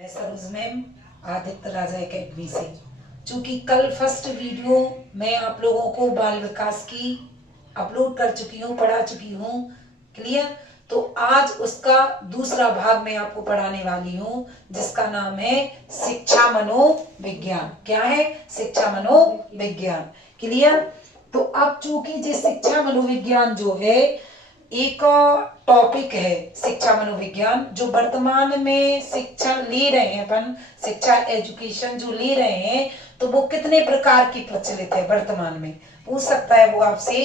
मैं सरोज मैम आदित्य राजा एकेडमी से। चूंकि कल फर्स्ट वीडियो मैं आप लोगों को बाल विकास की अपलोड कर चुकी हूँ, पढ़ा चुकी हूँ, क्लियर। तो आज उसका दूसरा भाग मैं आपको पढ़ाने वाली हूँ, जिसका नाम है शिक्षा मनोविज्ञान। क्या है? शिक्षा मनोविज्ञान, क्लियर। तो अब चूंकि जो शिक्षा मनोविज्ञान जो है एक टॉपिक है, शिक्षा मनोविज्ञान जो वर्तमान में शिक्षा ले रहे हैं अपन, शिक्षा एजुकेशन जो ले रहे हैं, तो वो कितने प्रकार की प्रचलित है वर्तमान में। पूछ सकता है वो आपसे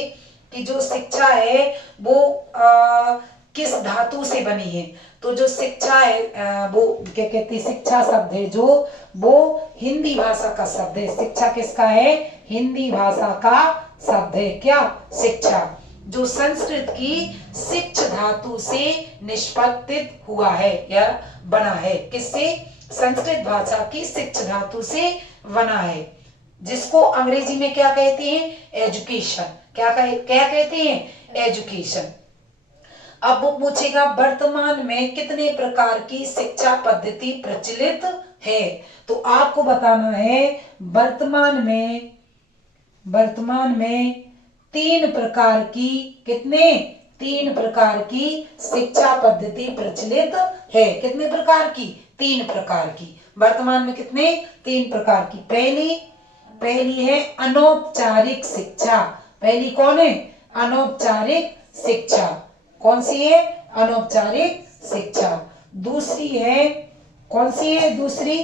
कि जो शिक्षा है वो किस धातु से बनी है। तो जो शिक्षा है वो क्या कहते हैं, शिक्षा शब्द है जो वो हिंदी भाषा का शब्द है। शिक्षा किसका है? हिंदी भाषा का शब्द है। क्या? शिक्षा, जो संस्कृत की शिक्ष धातु से निष्पत्तित हुआ है या बना है। किससे? संस्कृत भाषा की शिक्ष धातु से बना है, जिसको अंग्रेजी में क्या कहते हैं? एजुकेशन। क्या कहते हैं? एजुकेशन। अब वो पूछेगा वर्तमान में कितने प्रकार की शिक्षा पद्धति प्रचलित है। तो आपको बताना है वर्तमान में तीन प्रकार की, कितने? तीन प्रकार की शिक्षा पद्धति प्रचलित है। कितने प्रकार की? तीन प्रकार की। वर्तमान में कितने? तीन प्रकार की। पहली है अनौपचारिक शिक्षा। पहली कौन है? अनौपचारिक शिक्षा। कौन सी है? अनौपचारिक शिक्षा। दूसरी है, कौन सी है दूसरी?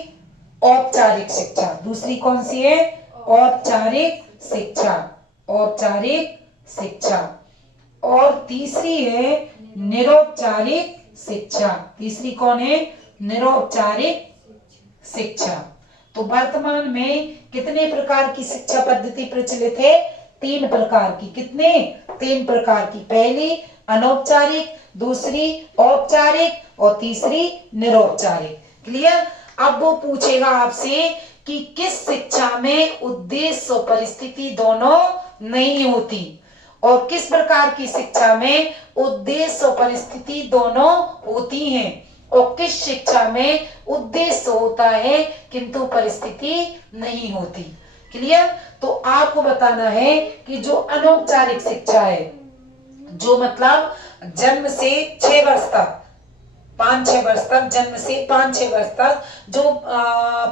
औपचारिक शिक्षा। दूसरी कौन सी है? औपचारिक शिक्षा। औपचारिक शिक्षा। और तीसरी है निरौपचारिक शिक्षा। तीसरी कौन है? निरौपचारिक शिक्षा। तो वर्तमान में कितने प्रकार की शिक्षा पद्धति प्रचलित है? तीन प्रकार की। कितने? तीन प्रकार की। पहली अनौपचारिक, दूसरी औपचारिक और तीसरी निरौपचारिक। क्लियर। अब वो पूछेगा आपसे कि किस शिक्षा में उद्देश्य और परिस्थिति दोनों नहीं होती, और किस प्रकार की शिक्षा में उद्देश्य और परिस्थिति दोनों होती हैं, और किस शिक्षा में उद्देश्य होता है किंतु परिस्थिति नहीं होती। क्लियर। तो आपको बताना है कि जो अनौपचारिक शिक्षा है, जो मतलब जन्म से 6 वर्ष तक, 5-6 वर्ष तक, जन्म से 5-6 वर्ष तक जो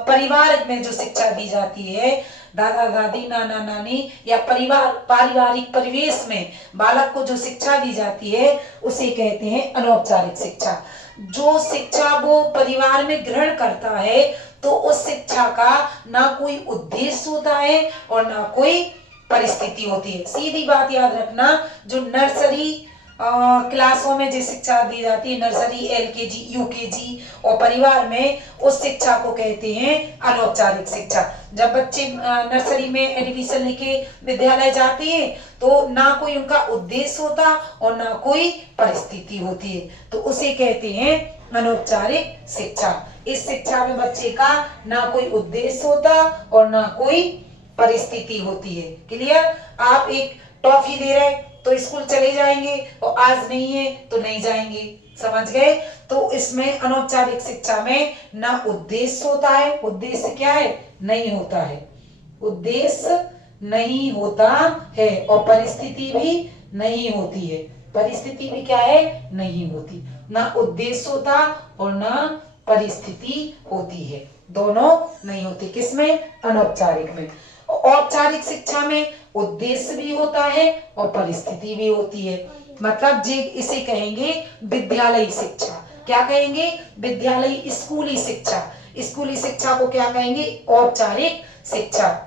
परिवार में जो शिक्षा दी जाती है, दादा दादी, नाना नानी या पारिवारिक परिवेश में बालक को जो शिक्षा दी जाती है, उसे कहते हैं अनौपचारिक शिक्षा। जो शिक्षा वो परिवार में ग्रहण करता है, तो उस शिक्षा का ना कोई उद्देश्य होता है और ना कोई परिस्थिति होती है। सीधी बात याद रखना, जो नर्सरी क्लासों में जो शिक्षा दी जाती है, नर्सरी, एलकेजी, यूकेजी और परिवार में, उस शिक्षा को कहते हैं अनौपचारिक शिक्षा। जब बच्चे नर्सरी में एडमिशन लेके विद्यालय जाते हैं, तो ना कोई उनका उद्देश्य होता और ना कोई परिस्थिति होती है, तो उसे कहते हैं अनौपचारिक शिक्षा। इस शिक्षा में बच्चे का ना कोई उद्देश्य होता और ना कोई परिस्थिति होती है। क्लियर। आप एक टॉफी दे रहे तो स्कूल चले जाएंगे, और आज नहीं है तो नहीं जाएंगे। समझ गए। तो इसमें अनौपचारिक शिक्षा में ना उद्देश्य होता है, उद्देश्य क्या है? नहीं होता है, उद्देश्य नहीं होता है, और परिस्थिति भी नहीं होती है। परिस्थिति भी क्या है? नहीं होती। ना उद्देश्य होता और ना परिस्थिति होती है, दोनों नहीं होती। किसमें? अनौपचारिक में। औपचारिक शिक्षा में उद्देश्य भी होता है और परिस्थिति भी होती है। मतलब जी इसे कहेंगे विद्यालयी शिक्षा। क्या कहेंगे? विद्यालयी, स्कूली शिक्षा। स्कूली शिक्षा को क्या कहेंगे? औपचारिक शिक्षा।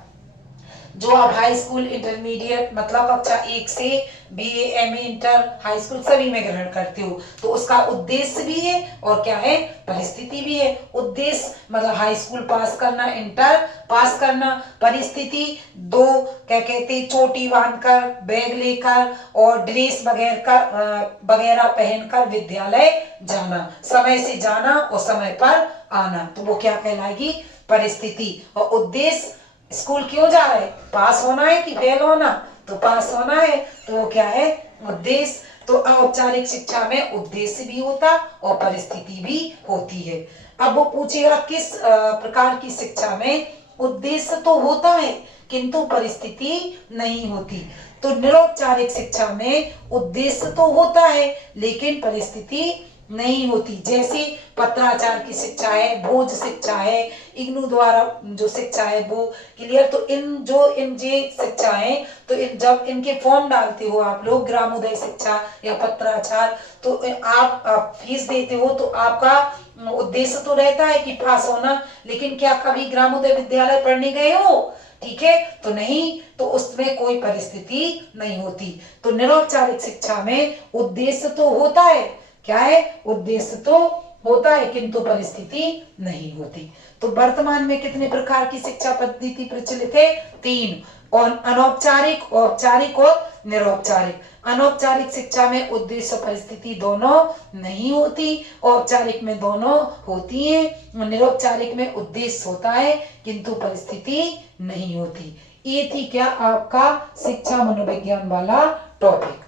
जो आप हाई स्कूल, इंटरमीडिएट मतलब कक्षा 1 से BA, MA, inter, high school सभी में ग्रहण करते हो, तो उसका उद्देश्य भी है और क्या है? परिस्थिति भी है। उद्देश्य मतलब हाई स्कूल पास करना, इंटर पास करना। परिस्थिति दो क्या कहते हैं, चोटी बांधकर, बैग लेकर और ड्रेस वगैरह पहनकर विद्यालय जाना, समय से जाना और समय पर आना, तो वो क्या कहलाएगी? परिस्थिति। और उद्देश्य, स्कूल क्यों जा रहे? पास होना है कि फेल होना? तो पास होना है, तो वो क्या है? उद्देश्य। तो औपचारिक शिक्षा में उद्देश्य भी होता और परिस्थिति भी होती है। अब वो पूछेगा किस प्रकार की शिक्षा में उद्देश्य तो होता है किंतु परिस्थिति नहीं होती। तो निरौपचारिक शिक्षा में उद्देश्य तो होता है लेकिन परिस्थिति नहीं होती। जैसे पत्राचार की शिक्षा है, भोज शिक्षा है, इग्नू द्वारा जो शिक्षा है वो क्लियर। तो इन जे शिक्षा है तो जब इनके फॉर्म डालते हो आप लोग ग्रामोदय शिक्षा या पत्राचार, तो आप फीस देते हो तो आपका उद्देश्य तो रहता है कि पास होना, लेकिन क्या कभी ग्रामोदय विद्यालय पढ़ने गए हो? ठीक है, तो नहीं, तो उसमें कोई परिस्थिति नहीं होती। तो निरौपचारिक शिक्षा में उद्देश्य तो होता है, क्या है? उद्देश्य तो होता है किंतु परिस्थिति नहीं होती। तो वर्तमान में कितने प्रकार की शिक्षा पद्धति प्रचलित है? 3, और अनौपचारिक, औपचारिक और निरौपचारिक। अनौपचारिक शिक्षा में उद्देश्य परिस्थिति दोनों नहीं होती, औपचारिक में दोनों होती है। निरौपचारिक में उद्देश्य होता है किंतु परिस्थिति नहीं होती। ये थी क्या आपका शिक्षा मनोविज्ञान वाला टॉपिक,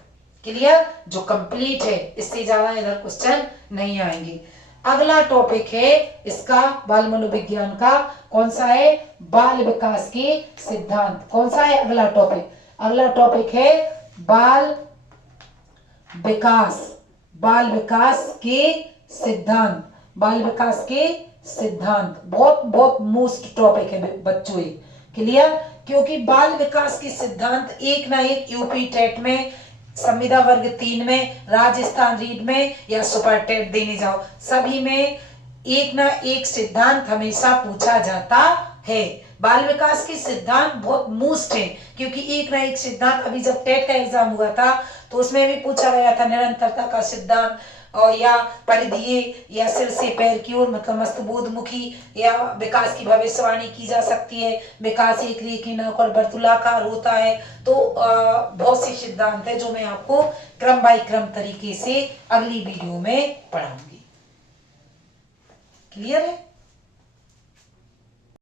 क्लियर, जो कंप्लीट है। इससे ज्यादा इधर क्वेश्चन नहीं आएंगे। अगला टॉपिक है इसका बाल मनोविज्ञान का, कौन सा है? बाल विकास के सिद्धांत। कौन सा है अगला टॉपिक? अगला टॉपिक है बाल विकास, बाल विकास के सिद्धांत, बाल विकास के सिद्धांत। बहुत बहुत मोस्ट टॉपिक है बच्चों ये, क्लियर, क्योंकि बाल विकास के सिद्धांत एक ना एक यूपी टेट में, संविदा वर्ग 3 में, राजस्थान रीड में या सुपर टेट देने जाओ, सभी में एक ना एक सिद्धांत हमेशा पूछा जाता है। बाल विकास के सिद्धांत बहुत मोस्ट है, क्योंकि एक ना एक सिद्धांत, अभी जब टेट का एग्जाम हुआ था तो उसमें भी पूछा गया था निरंतरता का सिद्धांत, और या परिधीय, या सिर से पैर की ओर मतलब मस्तबोधमुखी, या विकास की भविष्यवाणी की जा सकती है, विकास एक रेखीय नौकर वर्तुलाकार होता है। तो बहुत से सिद्धांत है जो मैं आपको क्रम बाय क्रम तरीके से अगली वीडियो में पढ़ाऊंगी। क्लियर है?